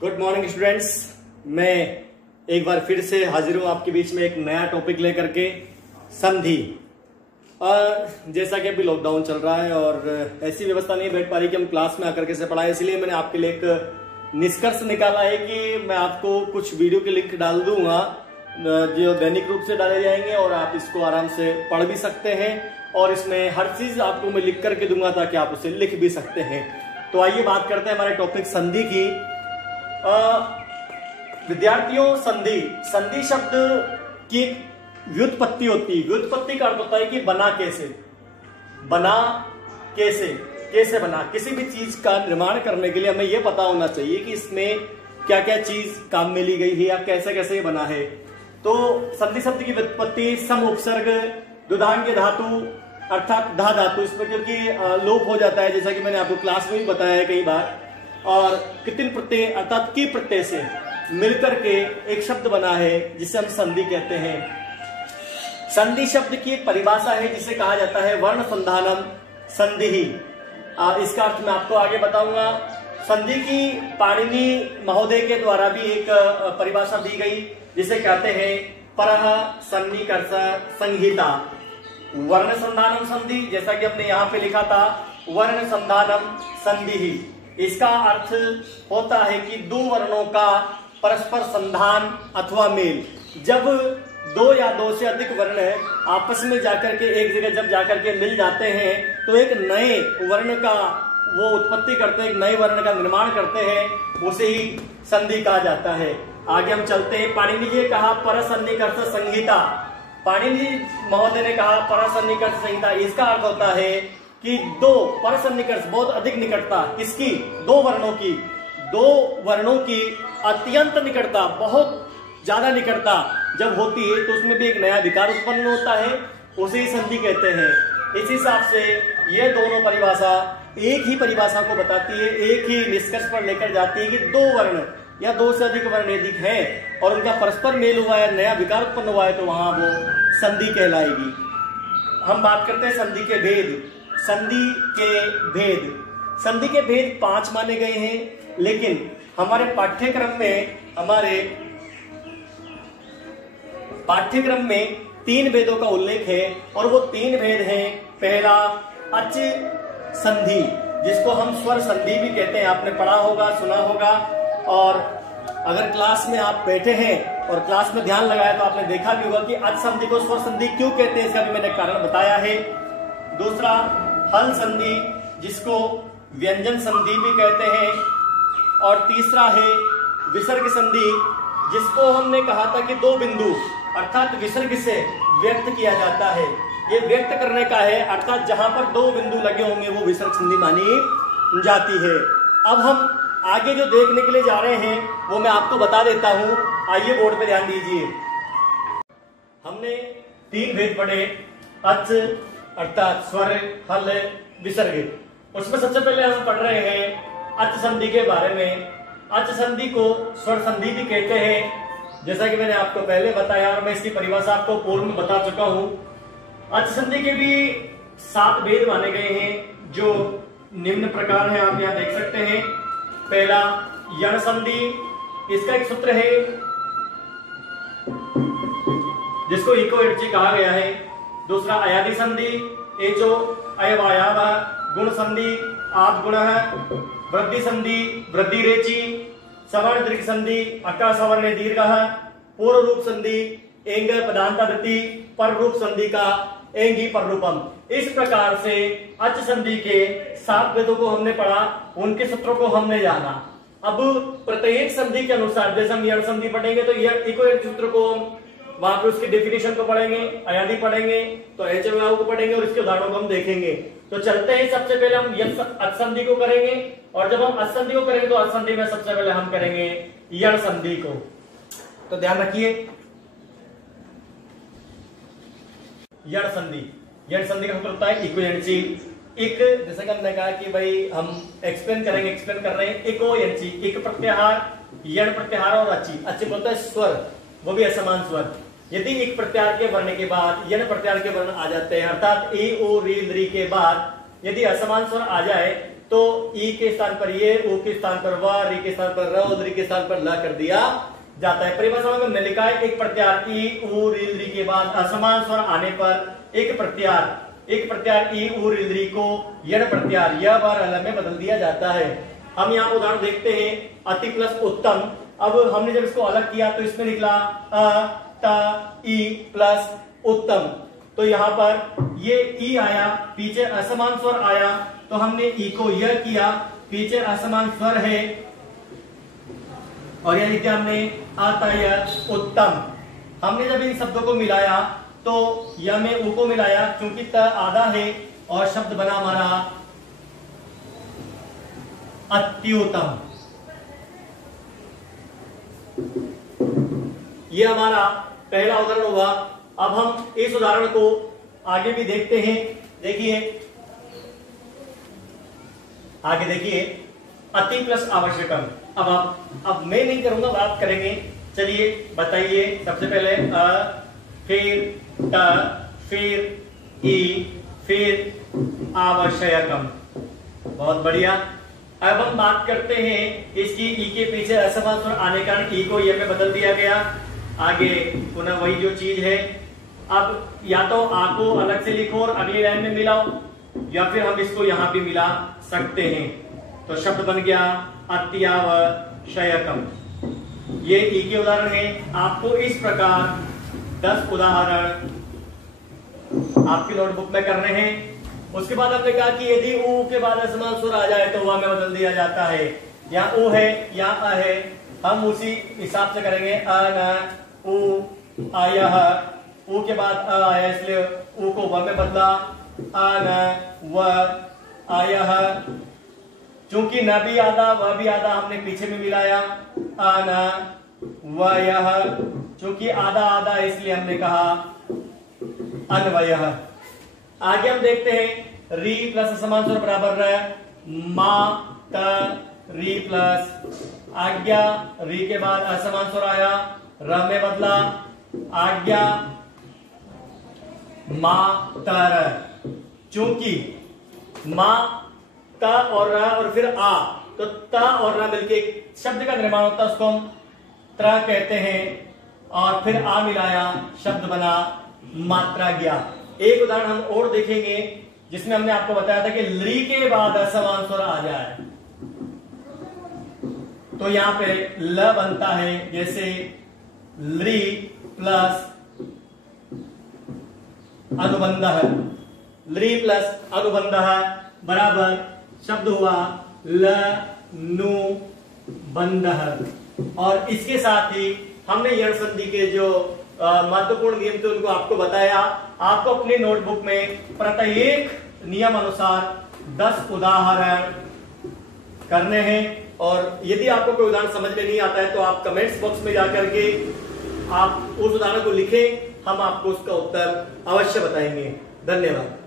Good morning students. मैं एक बार फिर से हाजिर हूँ आपके बीच में एक नया टॉपिक लेकर के, संधि। और जैसा कि अभी लॉकडाउन चल रहा है और ऐसी व्यवस्था नहीं बैठ पा रही कि हम क्लास में आकर के से पढ़ाएं, इसलिए मैंने आपके लिए एक निष्कर्ष निकाला है कि मैं आपको कुछ वीडियो के लिंक डाल दूंगा जो दैनिक रूप से डाले जाएंगे और आप इसको आराम से पढ़ भी सकते हैं और इसमें हर चीज आपको मैं लिख करके दूंगा ताकि आप उसे लिख भी सकते हैं। तो आइए बात करते हैं हमारे टॉपिक संधि की। विद्यार्थियों, संधि शब्द की व्युत्पत्ति होती है। व्युत्पत्ति का अर्थ होता है कि बना कैसे बना। किसी भी चीज का निर्माण करने के लिए हमें यह पता होना चाहिए कि इसमें क्या क्या चीज काम में ली गई है या कैसे कैसे ये बना है। तो संधि शब्द की व्युत्पत्ति सम उपसर्ग दुधांग धातु अर्थात धा धातु, इसमें क्योंकि लोप हो जाता है, जैसा कि मैंने आपको क्लास में भी बताया है कई बार, और कितिन प्रत्यय अर्थात की प्रत्यय से मिलकर के एक शब्द बना है जिसे हम संधि कहते हैं। संधि शब्द की एक परिभाषा है जिसे कहा जाता है वर्ण संधानम संधि। इसका अर्थ मैं आपको आगे बताऊंगा। संधि की पाणिनि महोदय के द्वारा भी एक परिभाषा दी गई जिसे कहते हैं परः सन्निकर्ष संहिता। वर्ण संधानम संधि, जैसा कि हमने यहाँ पे लिखा था वर्ण संधानम संधि। इसका अर्थ होता है कि दो वर्णों का परस्पर संधान अथवा मेल। जब दो या दो से अधिक वर्ण आपस में जाकर के एक जगह जब जाकर के मिल जाते हैं तो एक नए वर्ण का वो उत्पत्ति करते हैं, एक नए वर्ण का निर्माण करते हैं, उसे ही संधि कहा जाता है। आगे हम चलते हैं। पाणिनि जी ने कहा पर सन्निकर्ष संहिता। पाणिनि महोदय ने कहा पर सन्निकर्ष संहिता। इसका अर्थ होता है कि दो पर सन्निकर्ष बहुत अधिक निकटता, किसकी? दो वर्णों की अत्यंत निकटता, बहुत ज्यादा निकटता जब होती है तो उसमें भी एक नया विकार उत्पन्न होता है, उसे ही संधि कहते हैं। इस हिसाब से ये दोनों परिभाषा एक ही परिभाषा को बताती है, एक ही निष्कर्ष पर लेकर जाती है कि दो वर्ण या दो से अधिक वर्ण अधिक है और उनका परस्पर मेल हुआ है, नया विकार उत्पन्न हुआ है, तो वहां वो संधि कहलाएगी। हम बात करते हैं संधि के भेद। संधि के भेद 5 माने गए हैं, लेकिन हमारे पाठ्यक्रम में 3 भेदों का उल्लेख है और वो 3 भेद हैं। पहला अच संधि, जिसको हम स्वर संधि भी कहते हैं। आपने पढ़ा होगा, सुना होगा, और अगर क्लास में आप बैठे हैं और क्लास में ध्यान लगाया तो आपने देखा भी होगा कि अच संधि को स्वर संधि क्यों कहते हैं, इसका भी मैंने कारण बताया है। दूसरा हल संधि, जिसको व्यंजन संधि भी कहते हैं, और तीसरा है विसर्ग संधि, जिसको हमने कहा था कि 2 बिंदु अर्थात विसर्ग से व्यक्त किया जाता है। ये व्यक्त करने का है, अर्थात जहां पर 2 बिंदु लगे होंगे वो विसर्ग संधि मानी जाती है। अब हम आगे जो देखने के लिए जा रहे हैं वो मैं आपको बता देता हूं। आइए बोर्ड पे ध्यान दीजिए। हमने 3 भेद पढ़े, अच अर्थात स्वर, हल, विसर्ग। उसमें सबसे पहले हम पढ़ रहे हैं अच संधि के बारे में। अच संधि को स्वर संधि भी कहते हैं, जैसा कि मैंने आपको पहले बताया और मैं इसकी परिभाषा आपको पूर्व में बता चुका हूं। अच संधि के भी 7 भेद माने गए हैं जो निम्न प्रकार है, आप यहां देख सकते हैं। पहला यण संधि, इसका एक सूत्र है जिसको इको एड्ची कहा गया है। दूसरा अयादि संधि, एचो अयवायाव, गुण संधि, आप गुण, वृद्धि संधि, वृद्धि रेची, सवर्ण दीर्घ संधि, अका सवर्ण दीर्घ, पूर्व रूप संधि, एंग पदांतादति, पर रूप संधि का एंगी पर रूपम। इस प्रकार से अच संधि के 7 भेदों को हमने पढ़ा, उनके सूत्रों को हमने जाना। अब प्रत्येक संधि के अनुसार जैसे हम यण संधि पढ़ेंगे तो यह इको एड सूत्र को हम वहां पे उसकी डेफिनेशन को पढ़ेंगे, अयादि पढ़ेंगे तो एचवाओ को पढ़ेंगे और इसके उदाहरणों को हम देखेंगे। तो चलते हैं, सबसे पहले हम अच संधि को करेंगे और जब हम अच संधि को करेंगे तो अच संधि में सबसे पहले हम करेंगे यण संधि को। तो ध्यान रखिए, यण संधि का मतलब होता है इको एनची। एक जैसे कि हमने कहा कि भाई हम एक्सप्लेन कर रहे हैं इको एनची, एक प्रत्याहार, यण प्रत्याहार और अच्छी बोलता है स्वर, वो भी असमान स्वर। यदि एक प्रत्याहार के वर्ण के बाद यण प्रत्याहार के वर्ण आ जाते हैं, अर्थात ए ओ री री के बाद यदि असमान स्वर आ जाए तो ई के स्थान पर ये, ऊ के स्थान पर व, री के स्थान पर र और री के स्थान पर ल कर दिया जाता है। परिभाषा में हमने लिखा है एक प्रत्यार ई ऊ रील री के बाद असमान स्वर आने पर एक प्रत्यार ई ऊ रील री को यण प्रत्यार य व र में बदल दिया जाता है। हम यहाँ उदाहरण देखते हैं अति प्लस उत्तम। अब हमने जब इसको अलग किया तो इसमें निकला अ त ई प्लस उत्तम। तो यहाँ पर ये ई आया, पीछे असमान स्वर आया तो हमने ई को यह किया, पीछे असमान स्वर है और यह लिखा हमने अतय उत्तम। हमने जब इन शब्दों को मिलाया तो य में ऊ को मिलाया, क्योंकि त आधा है और शब्द बना हमारा अत्युत्तम। यह हमारा पहला उदाहरण हुआ। अब हम इस उदाहरण को आगे भी देखते हैं। देखिए आगे देखिए, अति प्लस आवश्यकम। अब मैं नहीं करूंगा, बात करेंगे। चलिए बताइए, सबसे पहले अ, फिर त, फिर ई, फिर आवश्यकम। बहुत बढ़िया। अब हम बात करते हैं इसकी ई के पीछे असमान स्वर आने का ई को ये में बदल दिया गया। आगे पुनः वही जो चीज है। अब या तो आ को अलग से लिखो और अगली लाइन में मिलाओ, या फिर हम इसको यहां भी मिला सकते हैं। तो शब्द बन गया अत्यावश्यकम। ये ई के उदाहरण है। आपको इस प्रकार 10 उदाहरण आपकी नोटबुक में करने हैं। उसके बाद हमने कहा कि यदि ऊ के बाद असमान स्वर आ जाए तो वह में बदल दिया जाता है। यहाँ ऊ है, यहाँ अ है, हम उसी हिसाब से करेंगे। अ न ऊ आयह, ऊ के बाद अ आया इसलिए ऊ को व में बदला। अ न व आयह, चूंकि न भी आधा व भी आधा हमने पीछे में मिलाया। अ न व यह, चूंकि आधा आधा इसलिए हमने कहा अन्वयः। आगे हम देखते हैं री प्लस समान स्वर बराबर मा त री प्लस आज्ञा, री के बाद असमान स्वर आया, र में बदला, आज्ञा मा तर। चूंकि मा त और र और फिर आ, तो त और र मिलके शब्द का निर्माण होता है, उसको हम त्र कहते हैं। और फिर आ मिलाया, शब्द बना मात्रा गया। एक उदाहरण हम और देखेंगे जिसमें हमने आपको बताया था कि ली के बाद असमान स्वर आ जाए तो यहां पे ल बनता है। जैसे ली प्लस अनुबंध है, ली प्लस अनुबंध बराबर शब्द हुआ ल नु बंध। और इसके साथ ही हमने यण संधि के जो महत्वपूर्ण नियम थे उनको आपको बताया। आपको अपनी नोटबुक में प्रत्येक नियम अनुसार 10 उदाहरण करने हैं। और यदि आपको कोई उदाहरण समझ में नहीं आता है तो आप कमेंट्स बॉक्स में जाकर के आप उस उदाहरण को लिखें, हम आपको उसका उत्तर अवश्य बताएंगे। धन्यवाद।